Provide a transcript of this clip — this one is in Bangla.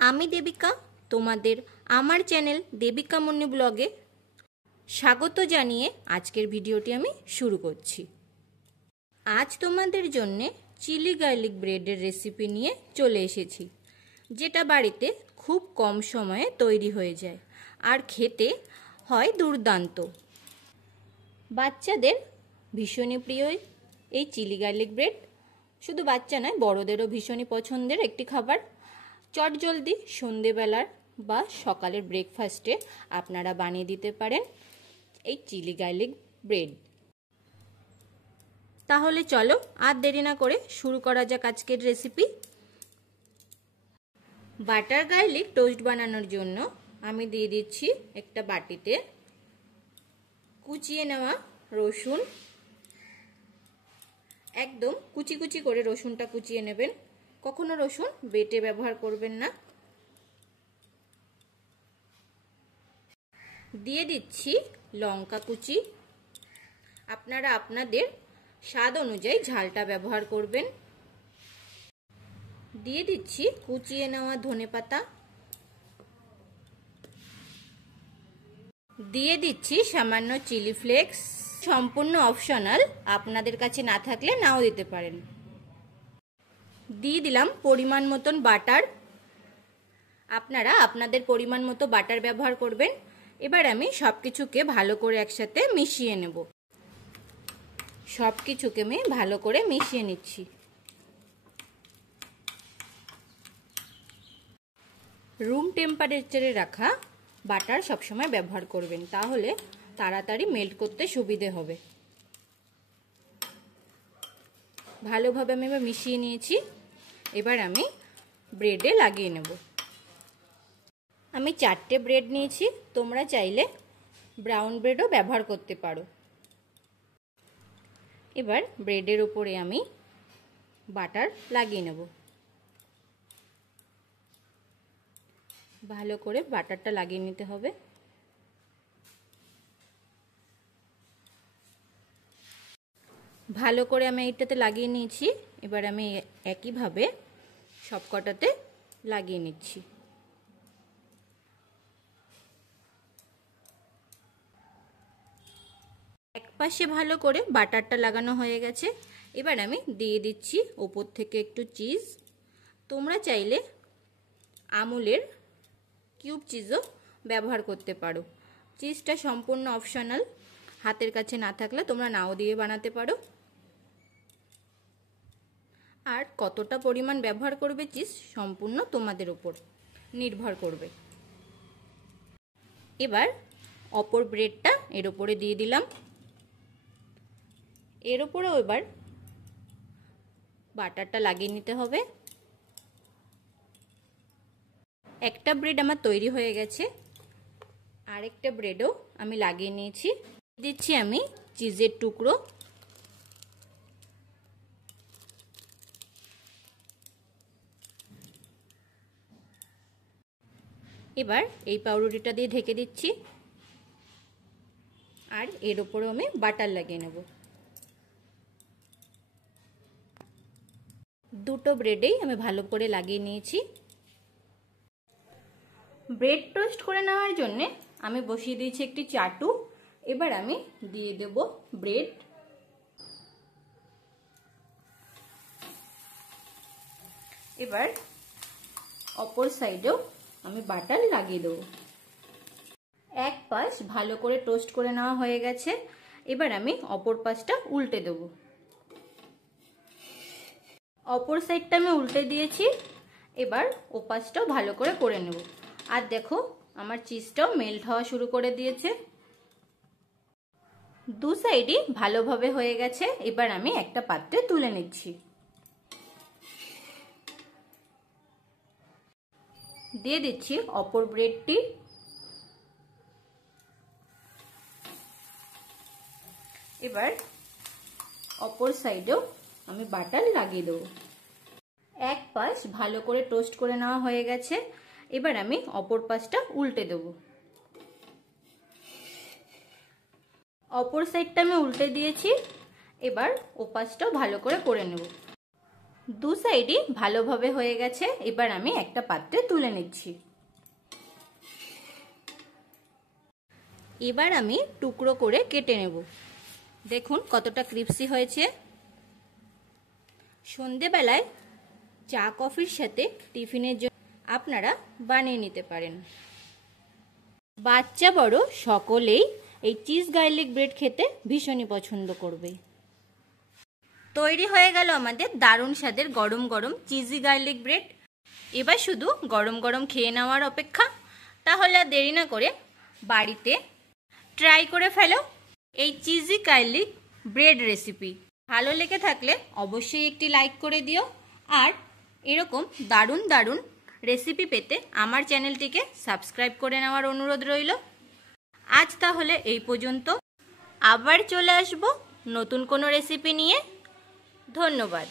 আমি দেবিকা, তোমাদের আমার চ্যানেল দেবিকা মুন্নি ব্লগে স্বাগত জানিয়ে আজকের ভিডিওটি আমি শুরু করছি। আজ তোমাদের জন্যে চিলি গার্লিক ব্রেডের রেসিপি নিয়ে চলে এসেছি, যেটা বাড়িতে খুব কম সময়ে তৈরি হয়ে যায় আর খেতে হয় দুর্দান্ত। বাচ্চাদের ভীষণই প্রিয় এই চিলি গার্লিক ব্রেড। শুধু বাচ্চা নয়, বড়দেরও ভীষণই পছন্দের একটি খাবার। চটজলদি সন্ধেবেলার বা সকালের ব্রেকফাস্টে আপনারা বানিয়ে দিতে পারেন এই চিলি গার্লিক ব্রেড। তাহলে চলো আর দেরি না করে শুরু করা যাক আজকের রেসিপি। বাটার গার্লিক টোস্ট বানানোর জন্য আমি দিয়ে দিচ্ছি একটা বাটিতে কুচিয়ে নেওয়া রসুন। একদম কুচি কুচি করে রসুনটা কুচিয়ে নেবেন, কখনো রসুন বেটে ব্যবহার করবেন না। দিয়ে দিচ্ছি লঙ্কা কুচি, আপনারা আপনাদের স্বাদ অনুযায়ী ঝালটা ব্যবহার করবেন। দিয়ে দিচ্ছি কুচিয়ে নেওয়া ধনেপাতা, দিয়ে দিচ্ছি সামান্য চিলি ফ্লেক্স, সম্পূর্ণ অপশনাল, আপনাদের কাছে না থাকলে নাও দিতে পারেন। দিয়ে দিলাম পরিমাণ মতন বাটার, আপনারা আপনাদের পরিমাণ মতো বাটার ব্যবহার করবেন। এবার আমি সবকিছুকে ভালো করে একসাথে মিশিয়ে নেব। সবকিছুকে আমি ভালো করে মিশিয়ে নিচ্ছি। রুম টেম্পারেচারে রাখা বাটার সবসময় ব্যবহার করবেন, তাহলে তাড়াতাড়ি মেল্ট করতে সুবিধে হবে। ভালোভাবে আমি এবার মিশিয়ে নিয়েছি। এবার আমি ব্রেডে লাগিয়ে নেব। আমি 4টে ব্রেড নিয়েছি, তোমরা চাইলে ব্রাউন ব্রেডও ব্যবহার করতে পারো। এবার ব্রেডের উপরে আমি বাটার লাগিয়ে নেব। ভালো করে বাটারটা লাগিয়ে নিতে হবে। ভালো করে আমি এইটাতে লাগিয়ে নিয়েছি। এবার আমি একইভাবে সবকটাতে লাগিয়ে নিচ্ছি। এক পাশে ভালো করে বাটারটা লাগানো হয়ে গেছে। এবার আমি দিয়ে দিচ্ছি ওপর থেকে একটু চিজ। তোমরা চাইলে আমুলের কিউব চিজও ব্যবহার করতে পারো। চিজটা সম্পূর্ণ অপশনাল, হাতের কাছে না থাকলে তোমরা নাও দিয়ে বানাতে পারো। আর কতটা পরিমাণ ব্যবহার করবে চিজ সম্পূর্ণ তোমাদের উপর নির্ভর করবে। এবার অপর ব্রেডটা এর উপরে দিয়ে দিলাম। এর উপরেও এবার বাটারটা লাগিয়ে নিতে হবে। একটা ব্রেড আমার তৈরি হয়ে গেছে, আরেকটা ব্রেডও আমি লাগিয়ে নিয়েছি। দিচ্ছি আমি চিজের টুকরো। এবার এই পাউরুটিটা দিয়ে ঢেকে দিচ্ছি, আর এর উপরেও আমি বাটার লাগিয়ে নেব। দুটো ব্রেডেই আমি ভালো করে লাগিয়ে নিয়েছি। ব্রেড টোস্ট করে নেওয়ার জন্য আমি বসিয়ে দিয়েছি একটি চাটু। এবার আমি দিয়ে দেব ব্রেড। এবার অপর সাইডেও আমি বাটার লাগিয়ে দেব। এক পাশ ভালো করে টোস্ট করে নেওয়া হয়ে গেছে। এবার আমি অপর পাশটা উল্টে দেব। অপর সাইডটা আমি উল্টে দিয়েছি। এবার ও পাশটাও ভালো করে নেব। আর দেখো আমার চিজটাও মেল্ট হওয়া শুরু করে দিয়েছে। দু সাইডই ভালোভাবে হয়ে গেছে। এবার আমি একটা পাত্রে তুলে নিচ্ছি। দিয়ে দিচ্ছি অপর ব্রেডটি। এবার অপর সাইডেও আমি বাটার লাগিয়ে দেবো। এক পাশ ভালো করে টোস্ট করে নেওয়া হয়ে গেছে। এবার আমি অপর পাশটা উল্টে দেব। অপর সাইডটা আমি উল্টে দিয়েছি। এবার ও পাশটাও ভালো করে নেব। দু সাইডই ভালোভাবে হয়ে গেছে। এবার আমি একটা পাত্রে তুলে নিচ্ছি। এবার আমি টুকরো করে কেটে নেব। দেখুন কতটা ক্রিপসি হয়েছে। সন্ধেবেলায় চা কফির সাথে টিফিনের জন্য আপনারা বানিয়ে নিতে পারেন। বাচ্চা বড় সকলেই এই চিজ গার্লিক ব্রেড খেতে ভীষণই পছন্দ করবে। তৈরি হয়ে গেল আমাদের দারুণ স্বাদের গরম গরম চিজি গার্লিক ব্রেড। এবার শুধু গরম গরম খেয়ে নেওয়ার অপেক্ষা। তাহলে আর দেরি না করে বাড়িতে ট্রাই করে ফেলো এই চিজি গার্লিক ব্রেড রেসিপি। ভালো লেগে থাকলে অবশ্যই একটি লাইক করে দিও। আর এরকম দারুণ দারুণ রেসিপি পেতে আমার চ্যানেলটিকে সাবস্ক্রাইব করে নেওয়ার অনুরোধ রইল। আজ তাহলে এই পর্যন্ত। আবার চলে আসব নতুন কোনো রেসিপি নিয়ে। ধন্যবাদ।